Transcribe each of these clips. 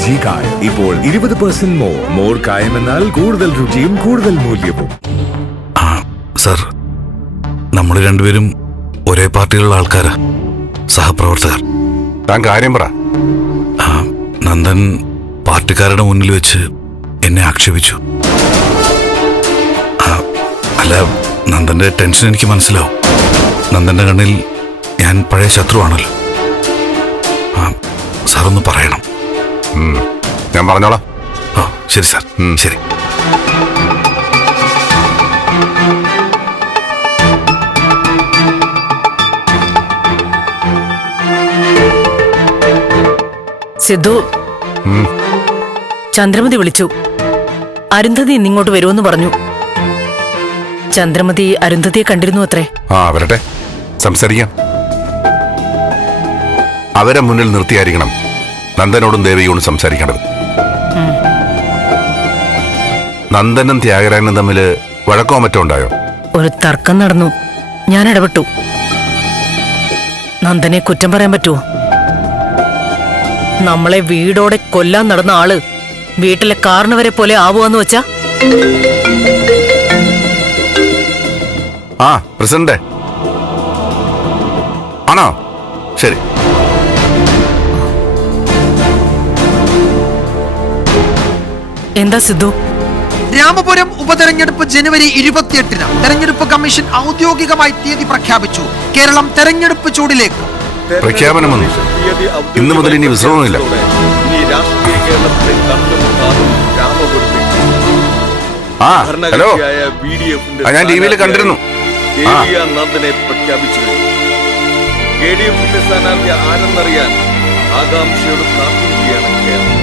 G കായം ഇപ്പോൾ ഇരുപത് പെർസെന്റ് മോർ മോർ കായം എന്നാൽ കൂടുതൽ രുചിയും കൂടുതൽ മൂല്യവും. ആ സർ നമ്മൾ രണ്ടുപേരും ഒരേ പാർട്ടിയിലുള്ള ആൾക്കാരാ. സഹപ്രവർത്തകർ. താൻ കാര്യം പറ. ആ, നന്ദൻ പാർട്ടിക്കാരുടെ മുന്നിൽ വെച്ച് എന്നെ ആക്ഷേപിച്ചു. അല്ല നന്ദന്റെ ടെൻഷൻ എനിക്ക് മനസ്സിലാവും. നന്ദന്റെ കണ്ണിൽ ഞാൻ പഴയ ശത്രുവാണല്ലോ. ആ ഒന്ന് പറയണം. ഞാൻ പറഞ്ഞോളാം. ഓ ശരി സാർ. ശരി. സിദ്ധു. ചന്ദ്രമതി വിളിച്ചു. അരുന്ധതി ഇന്നിങ്ങോട്ട് വരുമെന്ന് പറഞ്ഞു. ചന്ദ്രമതി അരുന്ധതിയെ കണ്ടിരുന്നു അത്രേ. ആ വരട്ടെ. സംസാരിക്കാം. അവരെ മുന്നിൽ നിർത്തിയായിരിക്കണം. നന്ദനോടും ദേവിയോടും സംസാരിക്കേണ്ടത് നന്ദനും ത്യാഗരാജനും തമ്മിൽ വഴക്കോ മറ്റോ ഉണ്ടായോ? ഒരു തർക്കം നടന്നു. ഞാൻ ഇടപെട്ടു. നന്ദനെ കുറ്റം പറയാൻ പറ്റുമോ? നമ്മളെ വീടോടെ കൊല്ലാൻ നടന്ന ആൾ വീട്ടിലെ കാരണവരെ പോലെ ആവുകയെന്ന് വെച്ചാ? ആ പ്രസിഡന്റ്. ആണോ? ശരി. എന്താ സിദ്ധു? രാമപുരം ഉപതെരഞ്ഞെടുപ്പ് ജനുവരി ഇരുപത്തിയെട്ടിന് തെരഞ്ഞെടുപ്പ് കമ്മീഷൻ ഔദ്യോഗികമായി തീയതി പ്രഖ്യാപിച്ചു. കേരളം തെരഞ്ഞെടുപ്പ് ചൂടിലേക്ക്. പ്രഖ്യാപനം വന്നു ഇന്നു മുതൽ ഇനി വിശ്രമമില്ല. ആ ഹലോ. ഞാൻ ടി വിയിൽ കണ്ടിരുന്നു. പ്രഖ്യാപിച്ചു കെ ഡി എഫിന്റെ സ്ഥാനാർത്ഥി ആരെന്നറിയാൻ ആകാംക്ഷയോട് കാത്തിരിക്കുകയാണ് കേരളം.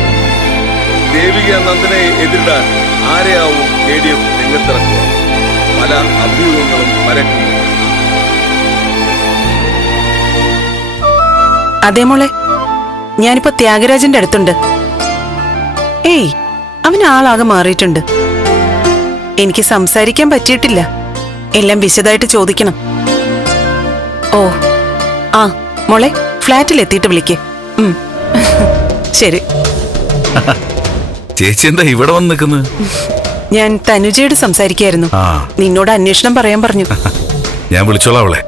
ദേവിക നന്ദനെ എതിരിടാൻ ആരെയാവും കെ ഡി എഫ് രംഗത്തിറക്കുക? പല അഭ്യൂഹങ്ങളും പരക്കും. അതേ മോളെ ഞാനിപ്പോ ത്യാഗരാജന്റെ അടുത്തുണ്ട്. ഏയ് അവൻ ആളാകെ മാറിയിട്ടുണ്ട്. എനിക്ക് സംസാരിക്കാൻ പറ്റിയിട്ടില്ല. എല്ലാം വിശദമായിട്ട് ചോദിക്കണം. ഓ ആ മോളെ ഫ്ലാറ്റിൽ എത്തിയിട്ട് വിളിക്കേ. ശരി. ചേച്ചി എന്താ ഇവിടെ വന്ന് നിൽക്കുന്നത് ഞാൻ തനുജയോട് സംസാരിക്കായിരുന്നു. ആ. നിന്നോട് അന്വേഷണം പറയാൻ പറഞ്ഞു. ഞാൻ വിളിച്ചോളാം അവളെ.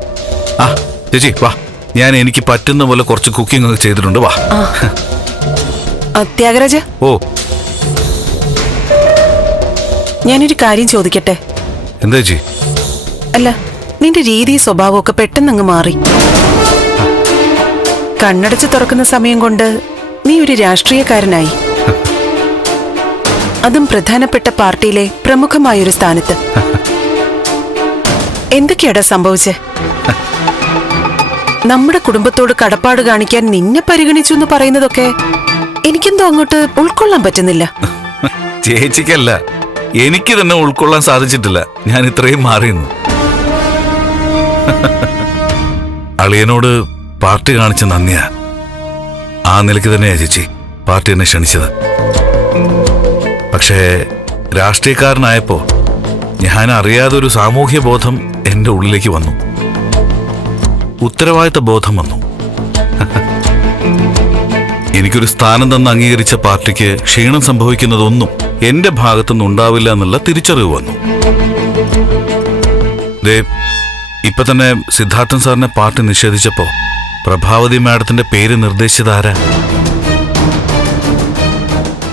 ആ ചേച്ചി വാ. ഞാൻ എനിക്ക് പറ്റുന്ന പോലെ കുറച്ച് കുക്കിംഗ് ഒക്കെ ചെയ്തിട്ടുണ്ട് വാ. ആ, ത്യാഗരാജ ഓ. ഞാനൊരു കാര്യം ചോദിക്കട്ടെ? എന്താ ചേച്ചി? അല്ല നിന്റെ രീതി സ്വഭാവമൊക്കെ പെട്ടെന്നങ്ങ് മാറി. കണ്ണടച്ച് തുറക്കുന്ന സമയം കൊണ്ട് നീ ഒരു രാഷ്ട്രീയക്കാരനായി. അതും പ്രധാനപ്പെട്ട പാർട്ടിയിലെ പ്രമുഖമായൊരു സ്ഥാനത്ത്. എന്തൊക്കെയാടാ സംഭവിച്ചേ? നമ്മുടെ കുടുംബത്തോട് കടപ്പാട് കാണിക്കാൻ നിന്നെ പരിഗണിച്ചു എന്ന് പറയുന്നതൊക്കെ എനിക്കെന്തോ അങ്ങോട്ട് ഉൾക്കൊള്ളാൻ പറ്റുന്നില്ല. ചേച്ചിക്കല്ല എനിക്ക് തന്നെ ഉൾക്കൊള്ളാൻ സാധിച്ചിട്ടില്ല. ഞാൻ ഇത്രയും മാറിയെന്ന് അളിയനോട് പാർട്ടി കാണിച്ച നന്ദിയാ. ആ നിലയ്ക്ക് തന്നെയാ ചേച്ചി പാർട്ടി എന്നെ ക്ഷണിച്ചത്. പക്ഷേ രാഷ്ട്രീയക്കാരനായപ്പോൾ ഞാൻ അറിയാതെ ഒരു സാമൂഹ്യ ബോധം എന്റെ ഉള്ളിലേക്ക് വന്നു. ഉത്തരവാദിത്ത ബോധം വന്നു. എനിക്കൊരു സ്ഥാനം തന്ന് അംഗീകരിച്ച പാർട്ടിക്ക് ക്ഷീണം സംഭവിക്കുന്നതൊന്നും എന്റെ ഭാഗത്തുനിന്ന് ഉണ്ടാവില്ല എന്നുള്ള തിരിച്ചറിവ് വന്നു. ദേ ഇപ്പൊ തന്നെ സിദ്ധാർത്ഥൻ സാറിനെ പാർട്ടി നിഷേധിച്ചപ്പോ പ്രഭാവതി മാഡത്തിന്റെ പേര് നിർദ്ദേശിച്ചത് ആരാ?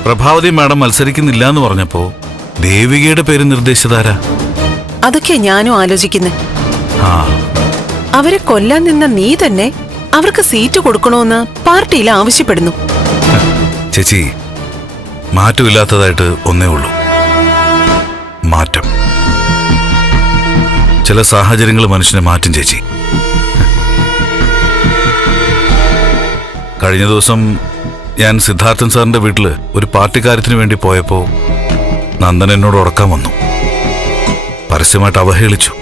പ്രഭാവതി മാഡം മത്സരിക്കുന്നില്ല എന്ന് പറഞ്ഞപ്പോ ദേവികയുടെ പേര് നിർദ്ദേശിച്ചതാരാ? അതൊക്കെ ഞാനും ആലോചിക്കുന്നത് ആ. അവരെ കൊല്ലാൻ നിന്ന നീ തന്നെ അവർക്ക് സീറ്റ് കൊടുക്കണോന്ന് പാർട്ടിയിൽ ആവശ്യപ്പെടുന്നു. ചേച്ചി മാറ്റമില്ലാത്തതായിട്ട് ഒന്നേ ഉള്ളൂ. മാറ്റം. ചില സാഹചര്യങ്ങൾ മനുഷ്യനെ മാറ്റും ചേച്ചി. കഴിഞ്ഞ ദിവസം ഞാൻ സിദ്ധാർത്ഥൻ സാറിന്റെ വീട്ടിൽ ഒരു പാർട്ടിക്കാര്യത്തിന് വേണ്ടി പോയപ്പോ നന്ദൻ എന്നോട് ഉറക്കാൻ വന്നു. പരസ്യമായിട്ട് അവഹേളിച്ചു.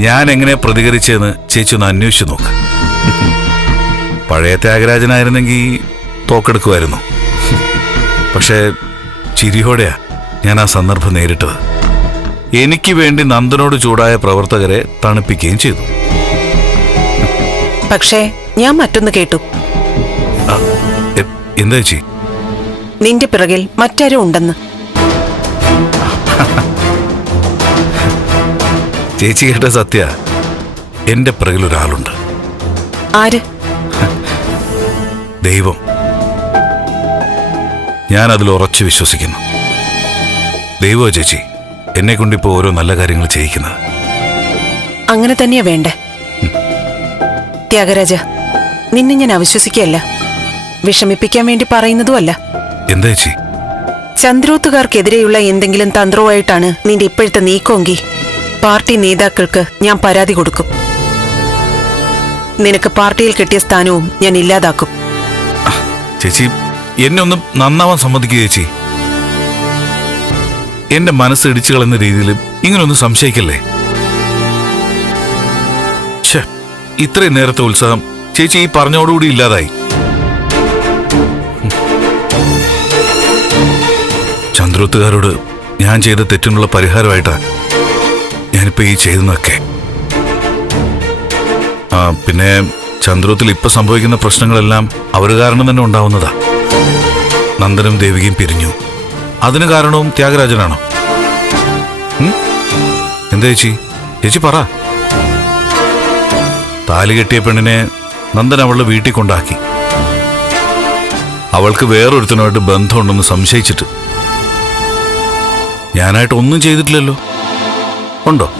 ഞാൻ എങ്ങനെ പ്രതികരിച്ചെന്ന് ചേച്ചി ഒന്ന് അന്വേഷിച്ചു നോക്ക്. പഴയ ത്യാഗരാജനായിരുന്നെങ്കിൽ തോക്കെടുക്കുമായിരുന്നു പക്ഷേ ചിരിയോടെയാ ഞാൻ ആ സന്ദർഭം നേരിട്ടത്. എനിക്ക് വേണ്ടി നന്ദനോട് ചൂടായ പ്രവർത്തകരെ തണുപ്പിക്കുകയും ചെയ്തു. പക്ഷേ ഞാൻ മറ്റൊന്ന് കേട്ടു. എന്താ ചേച്ചി? നിന്റെ പിറകിൽ മറ്റാരും ഉണ്ടെന്ന്. ചേച്ചി കേട്ട സത്യ എന്റെ പിറകിൽ ഒരാളുണ്ട്. ആര്? ദൈവം. ഞാൻ അതിൽ ഉറച്ചു വിശ്വസിക്കുന്നു. ദൈവോ ചേച്ചി എന്നെ കൊണ്ടിപ്പോ ഓരോ നല്ല കാര്യങ്ങൾ ചെയ്യിക്കുന്നത്. അങ്ങനെ തന്നെയാ വേണ്ട? ത്യാഗരാജ നിന്നെ ഞാൻ അവിശ്വസിക്കുകയല്ല. വിഷമിപ്പിക്കാൻ വേണ്ടി പറയുന്നതുമല്ല. എന്താ ചേച്ചി? ചന്ദ്രോത്തുകാർക്കെതിരെയുള്ള എന്തെങ്കിലും തന്ത്രവുമായിട്ടാണ് നിന്റെ ഇപ്പോഴത്തെ നീക്കമെങ്കിൽ പാർട്ടി നേതാക്കൾക്ക് ഞാൻ പരാതി കൊടുക്കും. നിനക്ക് പാർട്ടിയിൽ കിട്ടിയ സ്ഥാനവും ഞാൻ ഇല്ലാതാക്കും. ചേച്ചി എന്നെ ഒന്നും നന്നാവാൻ സമ്മതിക്കുക ചേച്ചി. എന്റെ മനസ്സ് ഇടിച്ചു കളയുന്ന രീതിയിൽ ഇങ്ങനൊന്നും സംശയിക്കല്ലേ? ഇത്രയും നേരത്തെ ഉത്സാഹം ചേച്ചി ഈ പറഞ്ഞോടുകൂടി ഇല്ലാതായി. ചന്ദ്രോത്തുകാരോട് ഞാൻ ചെയ്ത തെറ്റിനുള്ള പരിഹാരമായിട്ടാ ഞാനിപ്പോ ഈ ചെയ്തെന്നൊക്കെ ആ പിന്നെ ചന്ദ്രത്തിൽ ഇപ്പൊ സംഭവിക്കുന്ന പ്രശ്നങ്ങളെല്ലാം അവർ കാരണം തന്നെ ഉണ്ടാവുന്നതാ. നന്ദനും ദേവികയും പിരിഞ്ഞു. അതിന് കാരണവും ത്യാഗരാജനാണോ? എന്താ ചേച്ചി? ചേച്ചി പറ. താലി കെട്ടിയ പെണ്ണിനെ നന്ദൻ അവളുടെ വീട്ടിൽ കൊണ്ടാക്കി. അവൾക്ക് വേറൊരുത്തനുമായിട്ട് ബന്ധമുണ്ടെന്ന് സംശയിച്ചിട്ട് ഞാനായിട്ട് ഒന്നും ചെയ്തിട്ടില്ലല്ലോ. ഉണ്ടോ?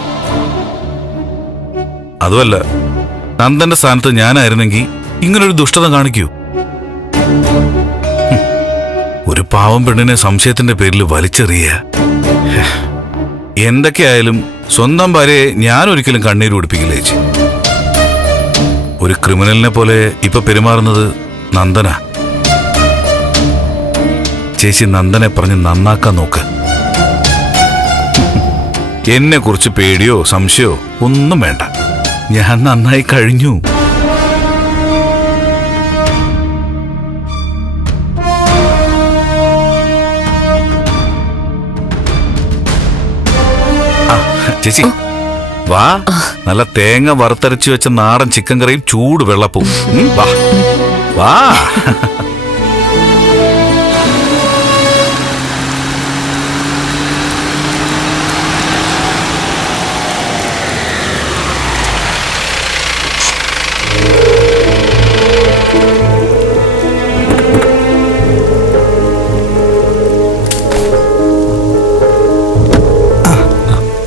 അതുമല്ല നന്ദന്റെ സ്ഥാനത്ത് ഞാനായിരുന്നെങ്കിൽ ഇങ്ങനൊരു ദുഷ്ടത കാണിക്കൂ. ഒരു പാവം പെണ്ണിനെ സംശയത്തിന്റെ പേരിൽ വലിച്ചെറിയ. എന്തൊക്കെയായാലും സ്വന്തം ഭാര്യയെ ഞാൻ ഒരിക്കലും കണ്ണീര് പിടിപ്പിക്കില്ല ചേച്ചി. ഒരു ക്രിമിനലിനെ പോലെ ഇപ്പൊ പെരുമാറുന്നത് നന്ദന. ചേച്ചി നന്ദനെ പറഞ്ഞ് നന്നാക്കാൻ നോക്ക്. എന്നെ കുറിച്ച് പേടിയോ സംശയമോ ഒന്നും വേണ്ട. ഞാൻ നന്നായി കഴിഞ്ഞു. ചേച്ചി. വാ. നല്ല തേങ്ങ വറുത്തരച്ചു വെച്ച നാടൻ ചിക്കൻ കറിയും ചൂട് വെള്ളപ്പവും വാ. വാ.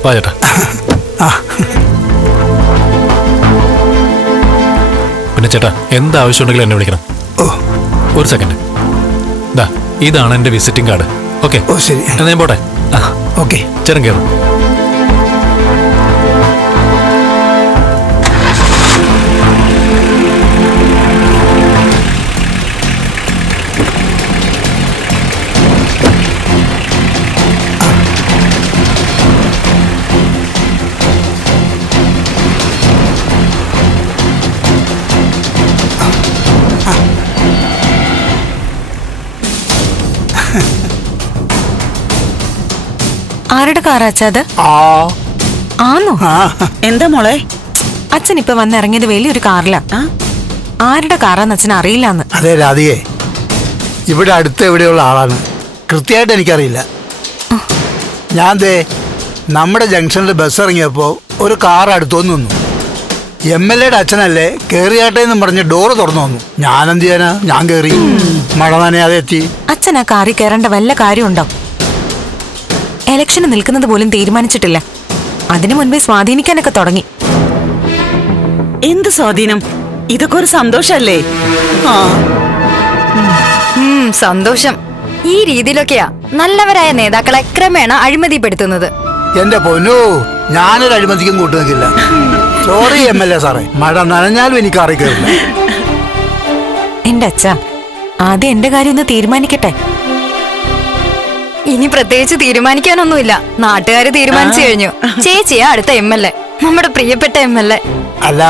വാ ചേട്ടാ. പിന്നെ ചേട്ടാ എന്താവശ്യം ഉണ്ടെങ്കിലും എന്നെ വിളിക്കണം. ഓ. ഒരു സെക്കൻഡ് ദാ ഇതാണ് എന്റെ വിസിറ്റിംഗ് കാർഡ് ഓക്കെ ഓ ശരി. എന്നാ ഞാൻ പോട്ടെ? ആ ഓക്കെ. ചേട്ടൻ കയറും ആരുടെ കാറാച്ചത് ആന്നോ? എന്താ മോളെ? അച്ഛൻ ഇപ്പൊ വന്നിറങ്ങിയത് വലിയൊരു കാറിലാ. ആരുടെ കാറാന്ന് അച്ഛൻ അറിയില്ലാന്ന്. അതെ രാധികെ. ഇവിടെ അടുത്ത് എവിടെയുള്ള ആളാണ്. കൃത്യമായിട്ട് എനിക്കറിയില്ല. ഞാൻ ദേ നമ്മുടെ ജംഗ്ഷനിൽ ബസ് ഇറങ്ങിയപ്പോൾ ഒരു കാർ അടുത്തോന്ന് നിന്നു. എം എൽ എയുടെ അച്ഛനല്ലേ കയറിയാട്ടെ എന്ന് പറഞ്ഞ് ഡോറ് തുറന്നു വന്നു. ഞാനെന്ത് ചെയ്യാനാ? ഞാൻ കേറി. മഴ നനയാതെ എത്തി. അച്ഛനാ കാറി കയറേണ്ട വല്ല കാര്യമുണ്ടോ? ഇലക്ഷന് നിൽക്കുന്നത് പോലും തീരുമാനിച്ചിട്ടില്ല. അതിനു മുൻപേ സ്വാധീനിക്കാനൊക്കെ തുടങ്ങി. എന്ത് സ്വാധീനം? ഇതൊക്കെ ഒരു സന്തോഷല്ലേ? ആ. സന്തോഷം. ഈ രീതിയിലൊക്കെയാ നല്ലവരായ നേതാക്കളെ ക്രമേണ അഴിമതിപ്പെടുത്തുന്നത്. എന്റെ പൊന്നു ഞാനൊരു അഴിമതിക്കും കൂട്ടു നിൽക്കില്ല സോറി എം എൽ എ സാറേ. മഴ നനഞ്ഞാലും എനിക്ക് അറി കയറില്ല എന്റെ അച്ഛ ആദ്യം എന്റെ കാര്യം ഒന്ന് തീരുമാനിക്കട്ടെ? ഇനി പ്രത്യേകിച്ച് തീരുമാനിക്കാനൊന്നുമില്ല. നാട്ടുകാര് തീരുമാനിച്ചു കഴിഞ്ഞു. ചേച്ചിയാ അടുത്ത എം എൽ എ നമ്മുടെ പ്രിയപ്പെട്ട എം എൽ എ അല്ല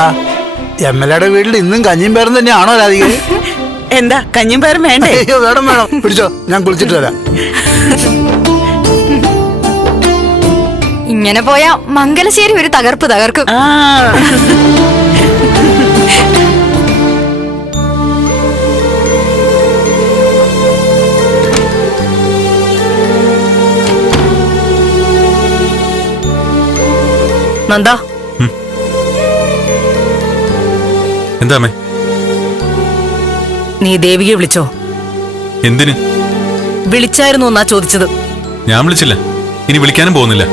എം എൽ എയുടെ വീട്ടിൽ ഇന്നും കഞ്ഞിയും പേരും തന്നെയാണോ രാധിക? എന്താ കഞ്ഞിയും പേരും വേണ്ടേ? അയ്യോ വേണം വേണം. പിടിച്ചോ ഞാൻ കുളിച്ചിട്ട് വരാം. ഇങ്ങനെ പോയാ മംഗലശ്ശേരി ഒരു തകർപ്പ് തകർക്കും. നന്ദാ. എന്താ നീ ദേവികയെ വിളിച്ചോ? എന്തിന്? വിളിച്ചായിരുന്നു എന്നാ ചോദിച്ചത്. ഞാൻ വിളിച്ചില്ല. ഇനി വിളിക്കാനും പോകുന്നില്ല.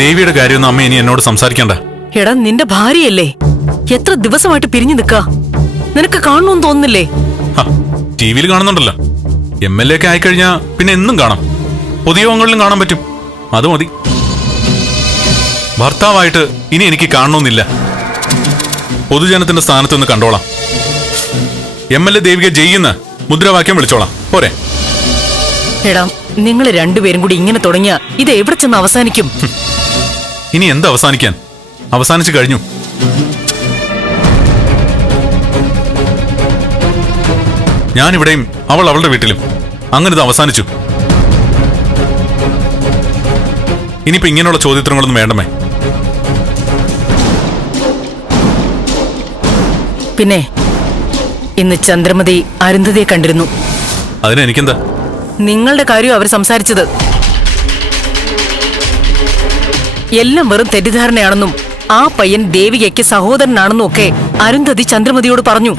ദേവിയുടെ കാര്യമൊന്നും അമ്മ ഇനി എന്നോട് സംസാരിക്കണ്ട. എടാ നിന്റെ ഭാര്യയല്ലേ? എത്ര ദിവസമായിട്ട് പിരിഞ്ഞു നിൽക്കാ. നിനക്ക് കാണണമെന്ന് തോന്നുന്നില്ലേ? ടി വിയിൽ കാണുന്നുണ്ടല്ലോ. എം എൽ എ ഒക്കെ ആയിക്കഴിഞ്ഞാ പിന്നെ എന്നും കാണാം. പൊതുയോഗങ്ങളിലും കാണാൻ പറ്റും. അത് മതി. ഭർത്താവായിട്ട് ഇനി എനിക്ക് കാണണമെന്നില്ല പൊതുജനത്തിന്റെ സ്ഥാനത്ത് ഒന്ന് കണ്ടോളാം. എം എൽ എ ദേവിക ജയിന്ന് മുദ്രാവാക്യം വിളിച്ചോളാം. പോരെ. എടാ നിങ്ങൾ രണ്ടുപേരും കൂടി ഇങ്ങനെ തുടങ്ങിയ ഇത് എവിടെ ചെന്ന് അവസാനിക്കും? ഇനി എന്ത് അവസാനിക്കാൻ? അവസാനിച്ചു കഴിഞ്ഞു. ഞാനിവിടെയും അവൾ അവളുടെ വീട്ടിലും. അങ്ങനെ ഇത് അവസാനിച്ചു. ഇനിയിപ്പോ ഇങ്ങനെയുള്ള ചോദ്യത്രങ്ങളൊന്നും വേണ്ടമേ. പിന്നെ ഇന്ന് ചന്ദ്രമതി അരുന്ധതിയെ കണ്ടിരുന്നു. അതിനെന്താ നിങ്ങളുടെ കാര്യം അവർ സംസാരിച്ചത്. എല്ലാം വെറും തെറ്റിദ്ധാരണയാണെന്നും ആ പയ്യൻ ദേവികയ്ക്ക് സഹോദരനാണെന്നും ഒക്കെ അരുന്ധതി ചന്ദ്രമതിയോട് പറഞ്ഞു.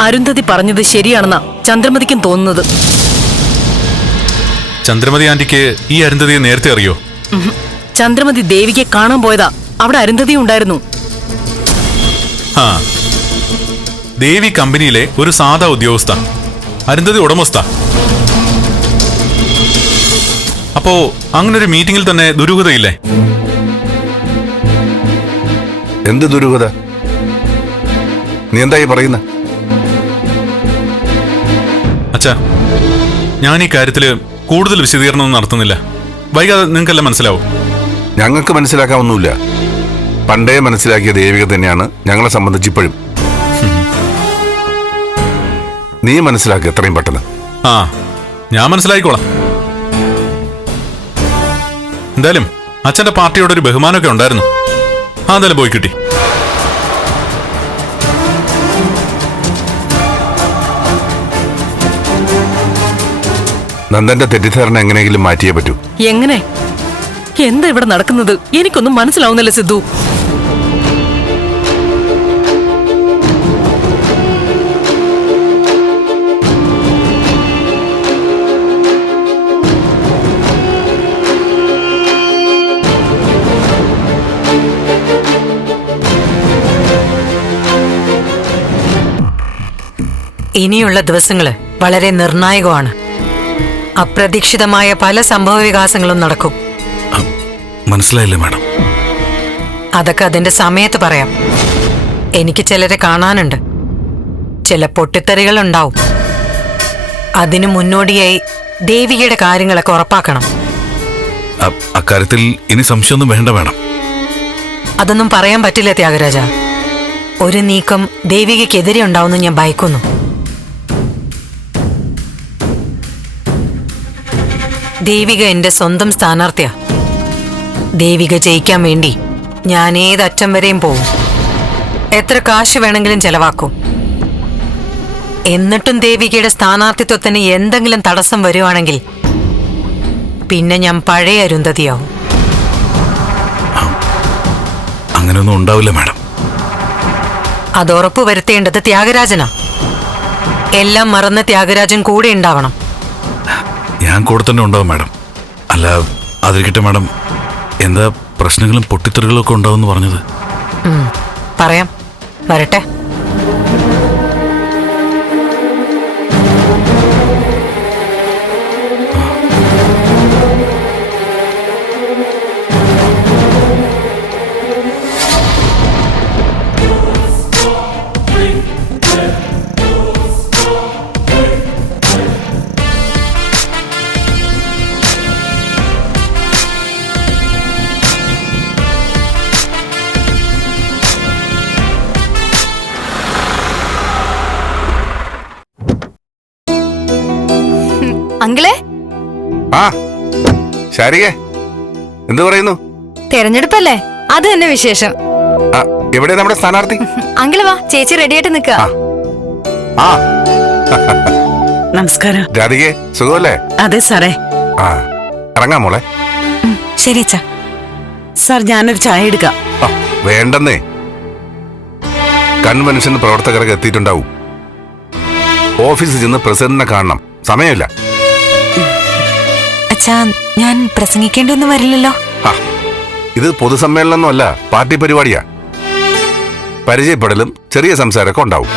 അരുന്ധതി പറഞ്ഞത് ശരിയാണെന്നാ ചന്ദ്രമതിക്കും തോന്നുന്നത്. ചന്ദ്രമതി ആന്റിക്ക് ഈ അരുന്ധതിയെ നേരത്തെ അറിയോ? ചന്ദ്രമതി ദേവികയെ കാണാൻ പോയതാ. അവിടെ അരുന്ധതി ഉണ്ടായിരുന്നു. ആ. ദേവി കമ്പനിയിലെ ഒരു സാധാ ഉദ്യോഗസ്ഥ. അരുന്ധതി ഉടമസ്ഥ. അപ്പോ അങ്ങനെ ഒരു മീറ്റിംഗിൽ തന്നെ ദുരൂഹതയില്ലേ? എന്ത് ദുരൂഹത? നീ എന്തായി പറയുന്ന? അച്ഛാ ഞാൻ ഈ കാര്യത്തിൽ കൂടുതൽ വിശദീകരണമൊന്നും നടത്തുന്നില്ല. വൈകാതെ നിങ്ങൾക്കെല്ലാം മനസ്സിലാവും. ഞങ്ങൾക്ക് മനസ്സിലാക്കാവുന്നില്ല പണ്ടേ മനസ്സിലാക്കിയ ദേവിക തന്നെയാണ് ഞങ്ങളെ സംബന്ധിച്ച് ഇപ്പോഴും. നീ മനസ്സിലാക്കുക എത്രയും പെട്ടെന്ന്. ആ ഞാൻ മനസ്സിലായിക്കോളാം. എന്തായാലും അച്ഛന്റെ പാർട്ടിയോട് ഒരു ബഹുമാനമൊക്കെ ഉണ്ടായിരുന്നു. ആ എന്തായാലും പോയി കിട്ടി. നന്ദന്റെ തെറ്റിദ്ധാരണ എങ്ങനെയെങ്കിലും മാറ്റിയേ പറ്റൂ. എങ്ങനെ? എന്താ ഇവിടെ നടക്കുന്നത്? എനിക്കൊന്നും മനസ്സിലാവുന്നില്ല സിദ്ധു. ഇനിയുള്ള ദിവസങ്ങൾ വളരെ നിർണായകമാണ്. അപ്രതീക്ഷിതമായ പല സംഭവ വികാസങ്ങളും നടക്കും മനസ്സിലായില്ലേ മാഡം? അതൊക്കെ അതിന്റെ സമയത്ത് പറയാം. എനിക്ക് ചിലരെ കാണാനുണ്ട്. ചില പൊട്ടിത്തെറികൾ ഉണ്ടാവും അതിനു മുന്നോടിയായി ദേവികയുടെ കാര്യങ്ങളൊക്കെ ഉറപ്പാക്കണം. അക്കാര്യത്തിൽ ഇനി സംശയമൊന്നും വേണ്ട വേണം അതൊന്നും പറയാൻ പറ്റില്ല ത്യാഗരാജ. ഒരു നീക്കം ദേവികയ്ക്കെതിരെ ഉണ്ടാവുമെന്ന് ഞാൻ ഭയക്കുന്നു. ദേവിക എന്റെ സ്വന്തം സ്ഥാനാർത്ഥിയാ. ദേവിക ജയിക്കാൻ വേണ്ടി ഞാൻ ഏതറ്റം വരെയും പോവും. എത്ര കാശ് വേണമെങ്കിലും ചെലവാക്കും. എന്നിട്ടും ദേവികയുടെ സ്ഥാനാർത്ഥിത്വത്തിന് എന്തെങ്കിലും തടസ്സം വരുവാണെങ്കിൽ പിന്നെ ഞാൻ പഴയ അരുന്ധതിയാവും. അങ്ങനെയൊന്നും ഉണ്ടാവില്ല മാഡം. അത് ഉറപ്പു വരുത്തേണ്ടത് ത്യാഗരാജനാ. എല്ലാം മറന്ന് ത്യാഗരാജൻ കൂടെ ഉണ്ടാവണം. ഞാൻ കൂടെ തന്നെ ഉണ്ടാവും മാഡം. അല്ല അതിരിക്കട്ടെ മാഡം. എന്താ പ്രശ്നങ്ങളും പൊട്ടിത്തെറികളും ഒക്കെ ഉണ്ടാവും പറഞ്ഞത്? പറയാം. വരട്ടെ. എന്ത് പറയുന്നു? തെരഞ്ഞെടുപ്പല്ലേ? അത് തന്നെ വിശേഷം. എവിടെ നമ്മുടെ സ്ഥാനാർത്ഥി? അങ്കിൾ വാ ചേച്ചി റെഡിയായിട്ട് നിക്ക ആ. നമസ്കാരം. രാധികെ സുഖമല്ലേ? അതെ സാറേ. ആ ഇറങ്ങാം മോളെ. ശരി അച്ഛാ. സാർ ഞാനൊരു ചായ എടുക്കാം. വേണ്ടെന്നേ. കൺവെൻഷൻ പ്രവർത്തകർക്ക് എത്തിയിട്ടുണ്ടാവും. ഓഫീസിൽ ചെന്ന് പ്രസിഡന്റിനെ കാണണം. സമയമില്ല. അച്ഛാ ഞാൻ പ്രസംഗിക്കേണ്ടി വരില്ലല്ലോ. ആ, ഇത് പൊതുസമ്മേളനമൊന്നുമല്ല പാർട്ടി പരിപാടിയാ. പരിചയപ്പെടലും ചെറിയ സംസാരമൊക്കെ ഉണ്ടാവും.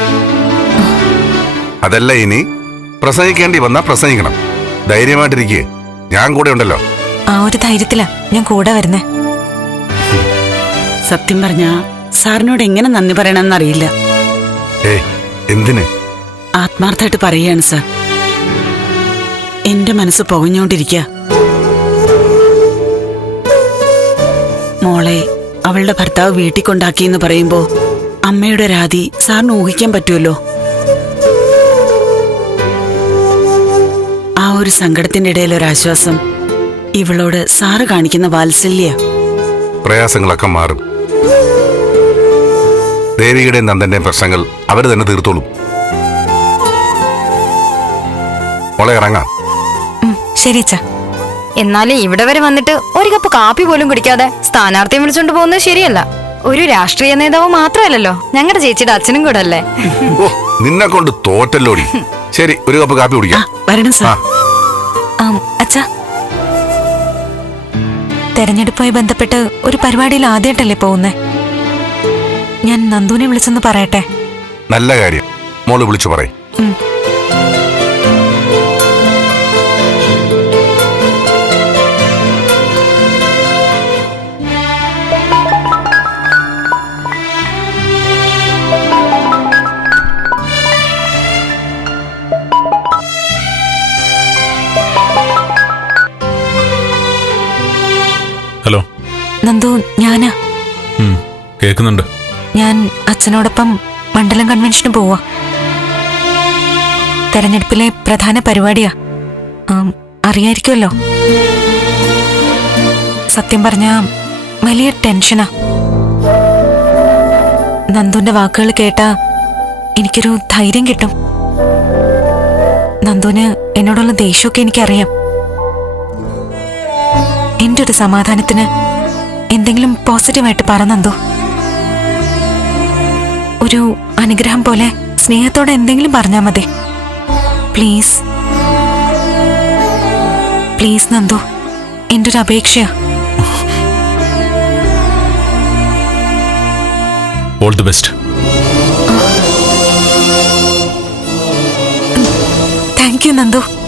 അതല്ല ഇനി പ്രസംഗിക്കേണ്ടി വന്നാ പ്രസംഗിക്കണം. ധൈര്യമായിട്ടിരിക്കുക ഞാൻ കൂടെ ഉണ്ടല്ലോ. ആ ഒരു ധൈര്യത്തിലാ. ഞാൻ കൂടെ വരുന്നേ. സത്യം പറഞ്ഞ സാറിനോട് എങ്ങനെ നന്ദി പറയണമെന്നറിയില്ല. അറിയില്ല എന്തിന്? ആത്മാർത്ഥമായിട്ട് പറയുകയാണ് സാർ. എന്റെ മനസ്സ് പുകഞ്ഞോണ്ടിരിക്കുക മോളെ അവളുടെ ഭർത്താവ് വീട്ടിൽ കൊണ്ടാക്കി എന്ന് പറയുമ്പോ അമ്മയുടെ രാതി സാറിന് ഊഹിക്കാൻ പറ്റുമല്ലോ? ആ ഒരു സങ്കടത്തിന്റെ ഇടയിൽ ഒരു ആശ്വാസം ഇവളോട് സാറ് കാണിക്കുന്ന വാത്സല്യ. പ്രയാസങ്ങളൊക്കെ മാറും. ദേവികയുടെയും നന്ദന്റെയും പ്രശ്നങ്ങൾ അവർ തന്നെ തീർത്തോളും. മോളെ ഇറങ്ങാം. ശരി അച്ഛാ. എന്നാലും ഇവിടെ വരെ വന്നിട്ട് ഒരു കപ്പ് കാപ്പി പോലും കുടിക്കാതെ സ്ഥാനാർത്ഥിയെ വിളിച്ചോണ്ട് പോകുന്നത് ശരിയല്ല. ഒരു രാഷ്ട്രീയ നേതാവ് മാത്രമല്ലല്ലോ ഞങ്ങളുടെ ചേച്ചിയുടെ അച്ഛനും കൂടെ അല്ലേ നിന്നെ കൊണ്ട് തോറ്റല്ലോടി. ശരി ഒരു കപ്പ് കാപ്പി കുടിക്കാം. വരണം സാർ. ആം, അച്ഛാ. തെരഞ്ഞെടുപ്പുമായി ബന്ധപ്പെട്ട് ഒരു പരിപാടിയിൽ ആദ്യമായിട്ടല്ലേ പോകുന്നേ? ഞാൻ നന്ദുവിനെ വിളിച്ചെന്ന് പറയട്ടെ. നല്ല കാര്യം. മോൾ വിളിച്ചു പറയും. കേൾക്കുന്നുണ്ട്. ഞാൻ അച്ഛനോടൊപ്പം മണ്ഡലം കൺവെൻഷന് പോവാ. തെരഞ്ഞെടുപ്പിലെ പ്രധാന പരിപാടിയാ. അറിയായിരിക്കുമല്ലോ. സത്യം പറഞ്ഞ വലിയ ടെൻഷനാ. നന്ദുവിന്റെ വാക്കുകൾ കേട്ടാ എനിക്കൊരു ധൈര്യം കിട്ടും. നന്ദുവിന് എന്നോടുള്ള ദേഷ്യമൊക്കെ എനിക്കറിയാം. എന്റെ ഒരു സമാധാനത്തിന് എന്തെങ്കിലും പോസിറ്റീവായിട്ട് പറ നന്ദു. ഒരു അനുഗ്രഹം പോലെ സ്നേഹത്തോടെ എന്തെങ്കിലും പറഞ്ഞാൽ മതി. പ്ലീസ്. പ്ലീസ് നന്ദു. എന്റെ ഒരു അപേക്ഷയാ. All the best thank you Nandu.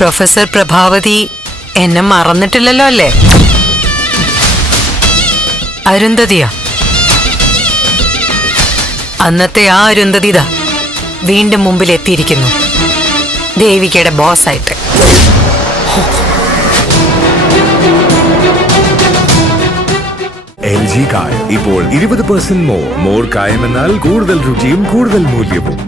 Professor Prabhavathi എന്നെ മറന്നിട്ടില്ലല്ലോ അല്ലേ? അരുന്ധതിയാ. അന്നത്തെ ആ അരുന്ധതിത വീണ്ടും മുമ്പിൽ എത്തിയിരിക്കുന്നു ദേവികയുടെ ബോസായിട്ട്. ഇപ്പോൾ ഇരുപത് പെർസെന്റ് മോർ. മോർ കായം എന്നാൽ കൂടുതൽ രുചിയും കൂടുതൽ മൂല്യവും.